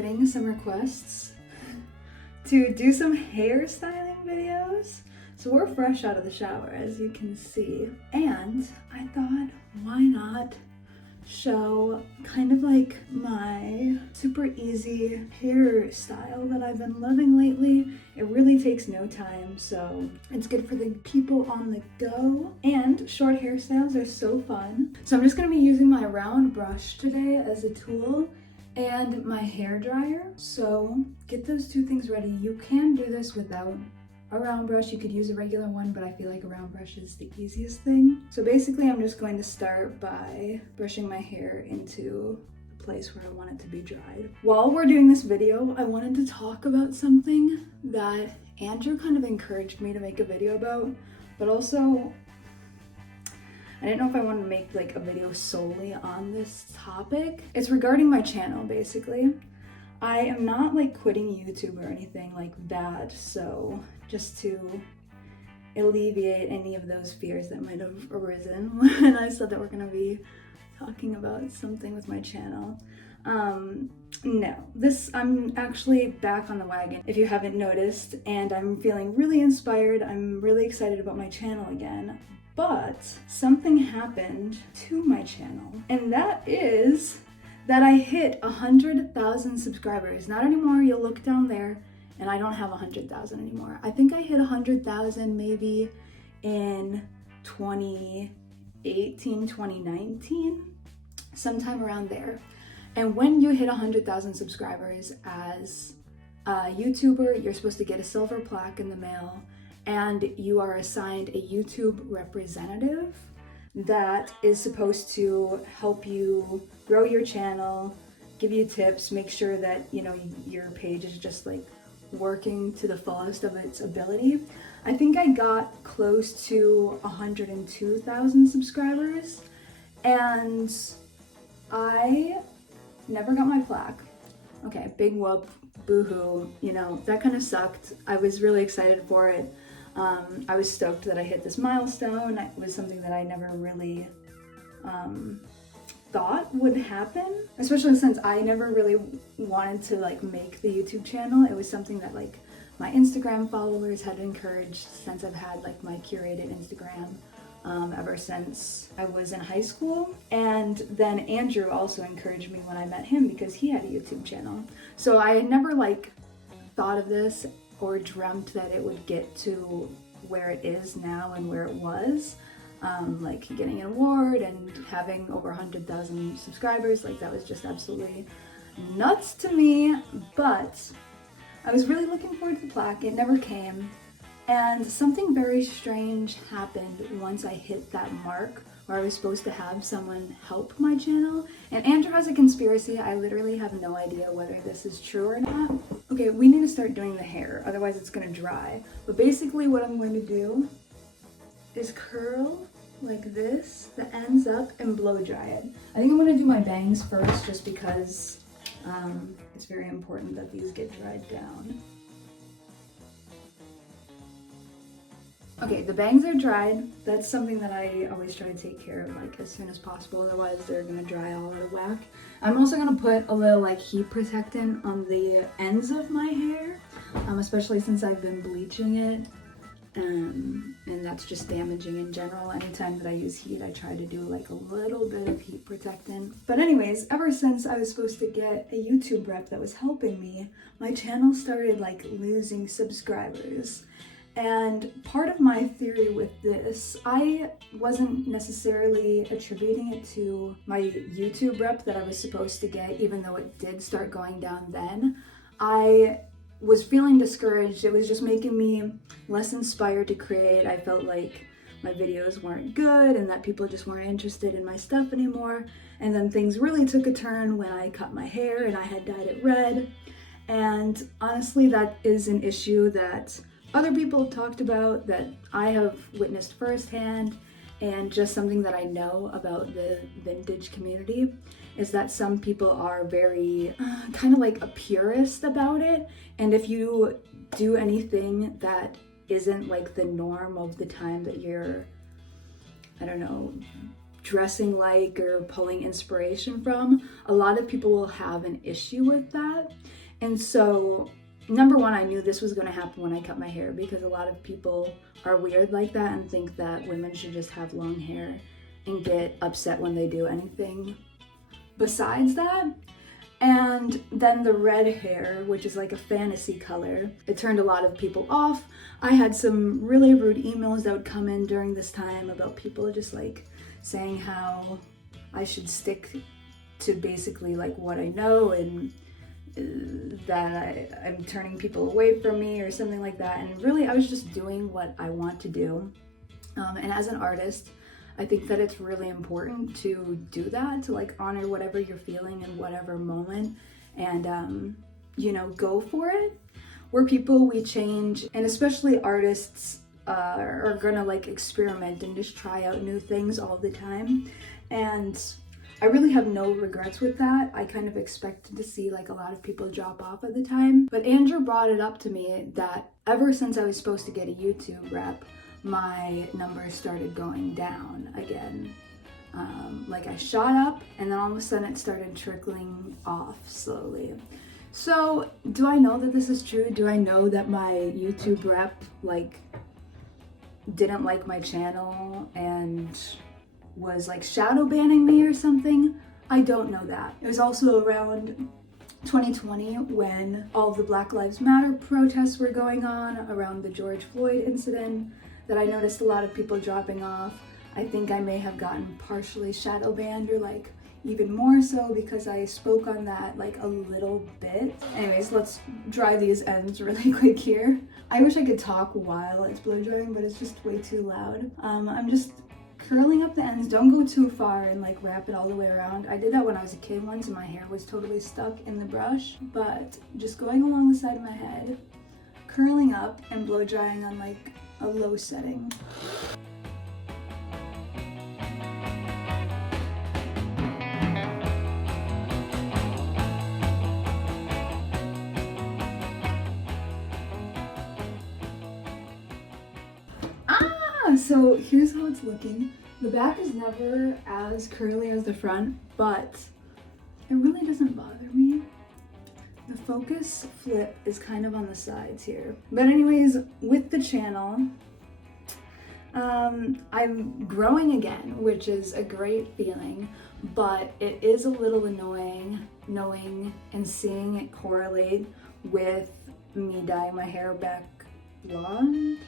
getting some requests to do some hairstyling videos. So we're fresh out of the shower, as you can see. And I thought, why not show kind of like my super easy hairstyle that I've been loving lately. It really takes no time, so it's good for the people on the go. And short hairstyles are so fun. So I'm just gonna be using my round brush today as a tool and my hair dryer. So get those two things ready. You can do this without a round brush. You could use a regular one, but I feel like a round brush is the easiest thing. So basically I'm just going to start by brushing my hair into the place where I want it to be dried. While we're doing this video, I wanted to talk about something that Andrew kind of encouraged me to make a video about, but also I didn't know if I wanted to make like a video solely on this topic. It's regarding my channel, basically. I am not like quitting YouTube or anything like that, so just to alleviate any of those fears that might have arisen when I said that we're gonna be talking about something with my channel. No, I'm actually back on the wagon, if you haven't noticed, and I'm feeling really inspired. I'm really excited about my channel again, but something happened to my channel, and that is that I hit 100,000 subscribers. Not anymore. You'll look down there and I don't have 100,000 anymore. I think I hit 100,000 maybe in 2018, 2019, sometime around there. And when you hit 100,000 subscribers as a YouTuber, you're supposed to get a silver plaque in the mail, and you are assigned a YouTube representative that is supposed to help you grow your channel, give you tips, make sure that, you know, your page is just like working to the fullest of its ability. I think I got close to 102,000 subscribers, and I never got my plaque. Okay, big whoop, boo-hoo, you know, that kind of sucked. I was really excited for it. I was stoked that I hit this milestone. It was something that I never really thought would happen, especially since I never really wanted to like make the YouTube channel. It was something that like my Instagram followers had encouraged since I've had like my curated Instagram ever since I was in high school. And then Andrew also encouraged me when I met him because he had a YouTube channel. So I had never like thought of this or dreamt that it would get to where it is now and where it was. Like getting an award and having over 100,000 subscribers, like that was just absolutely nuts to me. But I was really looking forward to the plaque. It never came. And something very strange happened once I hit that mark where I was supposed to have someone help my channel. And Andrew has a conspiracy. I literally have no idea whether this is true or not. Okay, we need to start doing the hair, otherwise it's gonna dry. But basically what I'm going to do is curl like this, the ends up, and blow dry it. I think I'm gonna do my bangs first just because it's very important that these get dried down. Okay, the bangs are dried. That's something that I always try to take care of like as soon as possible, otherwise they're gonna dry all out of whack. I'm also gonna put a little like heat protectant on the ends of my hair, especially since I've been bleaching it, and that's just damaging in general. Anytime that I use heat, I try to do like a little bit of heat protectant. But anyways, ever since I was supposed to get a YouTube rep that was helping me, my channel started like losing subscribers. And part of my theory with this, I wasn't necessarily attributing it to my YouTube rep that I was supposed to get, even though it did start going down then. I was feeling discouraged. It was just making me less inspired to create. I felt like my videos weren't good and that people just weren't interested in my stuff anymore. And then things really took a turn when I cut my hair and I had dyed it red. And honestly, that is an issue that other people have talked about, that I have witnessed firsthand, and just something that I know about the vintage community is that some people are very kind of like a purist about it, and if you do anything that isn't like the norm of the time that you're, I don't know, dressing like or pulling inspiration from, a lot of people will have an issue with that. And so number one, I knew this was going to happen when I cut my hair, because a lot of people are weird like that and think that women should just have long hair and get upset when they do anything besides that. And then the red hair, which is like a fantasy color, it turned a lot of people off. I had some really rude emails that would come in during this time about people just like saying how I should stick to basically like what I know, and that I'm turning people away from me or something like that. And really, I was just doing what I want to do. And as an artist, I think that it's really important to do that, to like honor whatever you're feeling in whatever moment, and you know, go for it. We're people, we change, and especially artists are gonna like experiment and just try out new things all the time. And I really have no regrets with that. I kind of expected to see like a lot of people drop off at the time, but Andrew brought it up to me that ever since I was supposed to get a YouTube rep, my numbers started going down again. Like I shot up and then all of a sudden it started trickling off slowly. So do I know that this is true? Do I know that my YouTube rep like didn't like my channel and was like shadow banning me or something? I don't know that. It was also around 2020 when all the Black Lives Matter protests were going on around the George Floyd incident that I noticed a lot of people dropping off. I think I may have gotten partially shadow banned, or like even more so because I spoke on that like a little bit. Anyways, let's dry these ends really quick here. I wish I could talk while it's blow drying, but it's just way too loud. I'm just curling up the ends. Don't go too far and like wrap it all the way around. I did that when I was a kid once and my hair was totally stuck in the brush, but just going along the side of my head, curling up and blow drying on like a low setting. So here's how it's looking. The back is never as curly as the front, but it really doesn't bother me. The focus flip is kind of on the sides here. But anyways, with the channel, I'm growing again, which is a great feeling, but it is a little annoying knowing and seeing it correlate with me dyeing my hair back blonde.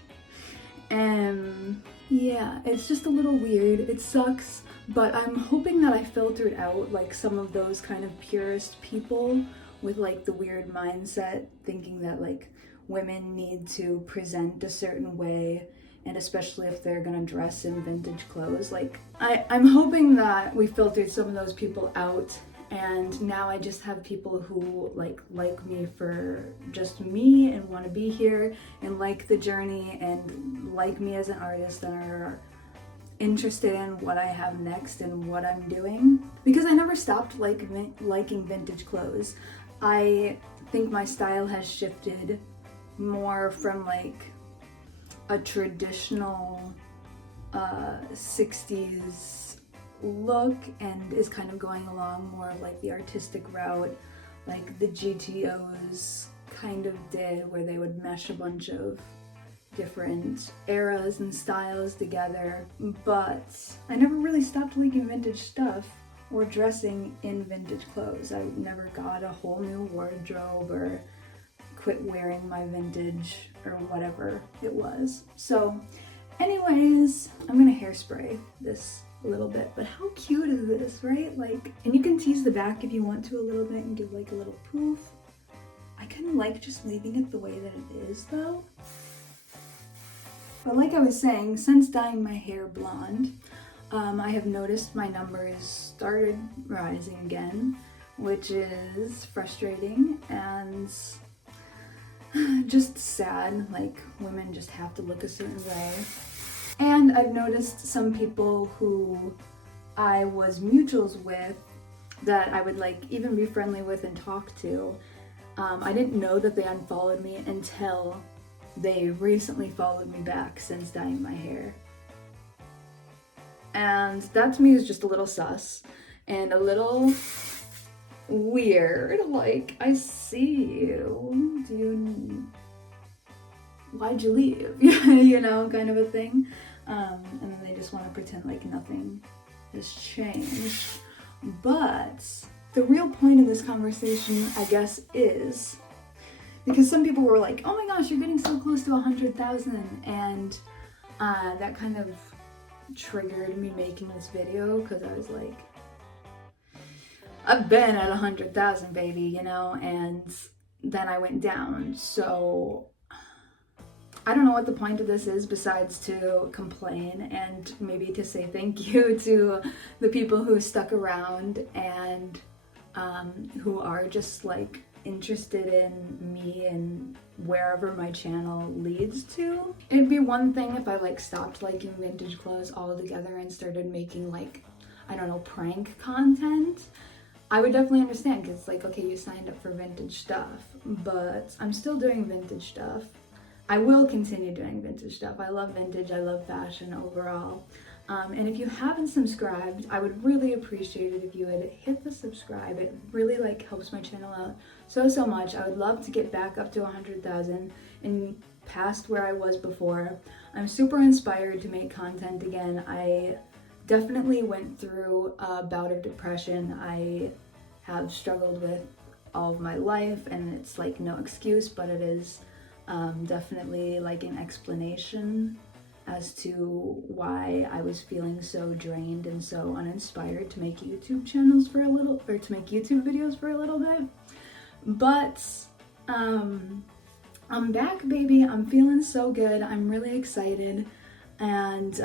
Yeah, it's just a little weird. It sucks, but I'm hoping that I filtered out like some of those kind of purist people with like the weird mindset, thinking that like women need to present a certain way, and especially if they're gonna dress in vintage clothes. Like I'm hoping that we filtered some of those people out, and now I just have people who like me for just me and want to be here and like the journey and like me as an artist and are interested in what I have next and what I'm doing. Because I never stopped liking vintage clothes. I think my style has shifted more from like a traditional 60s look and is kind of going along more of like the artistic route, like the GTOs kind of did, where they would mesh a bunch of different eras and styles together. But I never really stopped liking vintage stuff or dressing in vintage clothes. I never got a whole new wardrobe or quit wearing my vintage or whatever it was. So anyways, I'm gonna hairspray this a little bit, but how cute is this, right? Like, and you can tease the back if you want to a little bit and give like a little poof. I kind of like just leaving it the way that it is though. But like I was saying, since dyeing my hair blonde, I have noticed my numbers started rising again, which is frustrating and just sad. Like, women just have to look a certain way. And I've noticed some people who I was mutuals with that I would like even be friendly with and talk to. I didn't know that they unfollowed me until they recently followed me back since dyeing my hair. And that to me is just a little sus and a little weird. Like, I see you. Why'd you leave? You know, kind of a thing. And then they just want to pretend like nothing has changed. But the real point of this conversation, I guess, is because some people were like, oh my gosh, you're getting so close to 100,000, and that kind of triggered me making this video, because I was like, I've been at 100,000, baby, you know, and then I went down. So I don't know what the point of this is besides to complain and maybe to say thank you to the people who stuck around and who are just like interested in me and wherever my channel leads to. It'd be one thing if I like stopped liking vintage clothes altogether and started making like, I don't know, prank content. I would definitely understand, because like, okay, you signed up for vintage stuff, but I'm still doing vintage stuff. I will continue doing vintage stuff. I love vintage, I love fashion overall. And if you haven't subscribed, I would really appreciate it if you would hit the subscribe. It really like helps my channel out so much. I would love to get back up to 100,000 and past where I was before. I'm super inspired to make content again. I definitely went through a bout of depression. I have struggled with all of my life, and it's like no excuse, but it is definitely like an explanation as to why I was feeling so drained and so uninspired to make YouTube channels for a little, or to make YouTube videos for a little bit. But I'm back, baby. I'm feeling so good. I'm really excited, and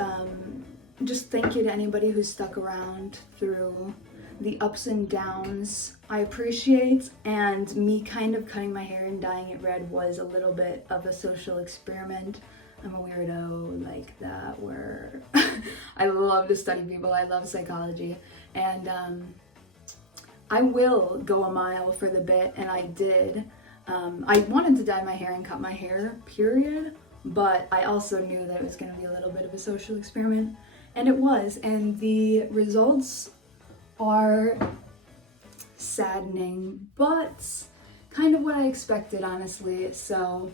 just thank you to anybody who stuck around through the ups and downs. I appreciate, and me kind of cutting my hair and dyeing it red was a little bit of a social experiment. I'm a weirdo like that, where I love to study people. I love psychology, and I will go a mile for the bit, and I did. I wanted to dye my hair and cut my hair, period, but I also knew that it was going to be a little bit of a social experiment, and it was, and the results are saddening, but kind of what I expected, honestly. So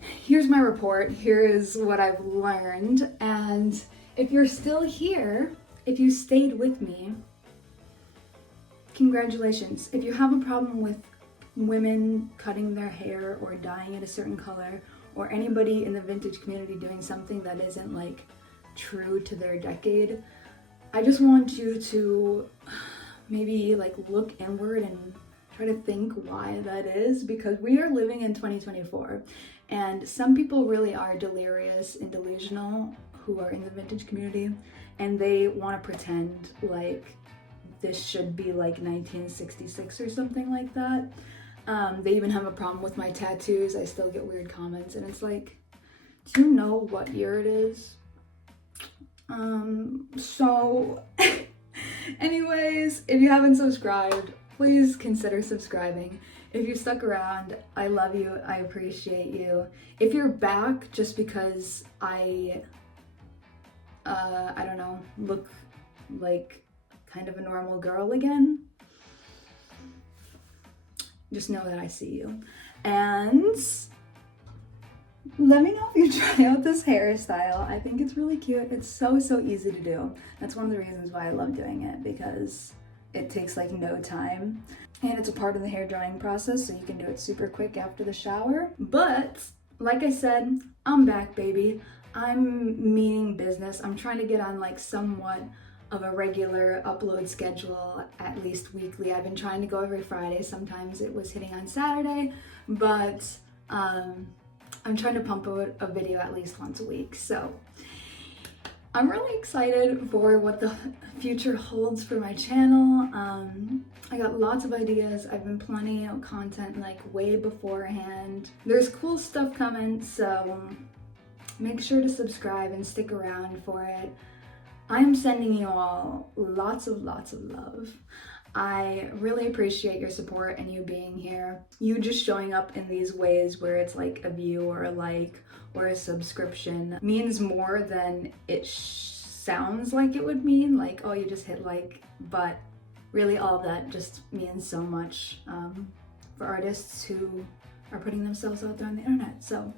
here's my report. Here is what I've learned, and if you're still here, if you stayed with me, congratulations. If you have a problem with women cutting their hair or dyeing it a certain color, or anybody in the vintage community doing something that isn't like true to their decade, I just want you to maybe like look inward and try to think why that is, because we are living in 2024, and some people really are delirious and delusional who are in the vintage community, and they want to pretend like this should be like 1966 or something like that. They even have a problem with my tattoos. I still get weird comments, and it's like, do you know what year it is? So anyways, if you haven't subscribed, please consider subscribing. If you stuck around, I love you, I appreciate you. If you're back just because I don't know, look like kind of a normal girl again, just know that I see you. And let me know if you try out this hairstyle. I think it's really cute. It's so easy to do. That's one of the reasons why I love doing it, because it takes like no time, and it's a part of the hair drying process, so you can do it super quick after the shower. But like I said, I'm back, baby. I'm meaning business. I'm trying to get on like somewhat of a regular upload schedule, at least weekly. I've been trying to go every Friday. Sometimes it was hitting on Saturday, but I'm trying to pump out a video at least once a week. So I'm really excited for what the future holds for my channel. I got lots of ideas. I've been planning out content like way beforehand. There's cool stuff coming, so make sure to subscribe and stick around for it. I'm sending you all lots of love. I really appreciate your support and you being here. You just showing up in these ways where it's like a view or a like or a subscription means more than it sounds like it would mean, like, oh, you just hit like, but really all of that just means so much for artists who are putting themselves out there on the internet. So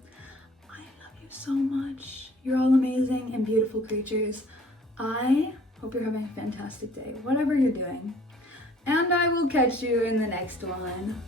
I love you so much. You're all amazing and beautiful creatures. I hope you're having a fantastic day, whatever you're doing. And I will catch you in the next one.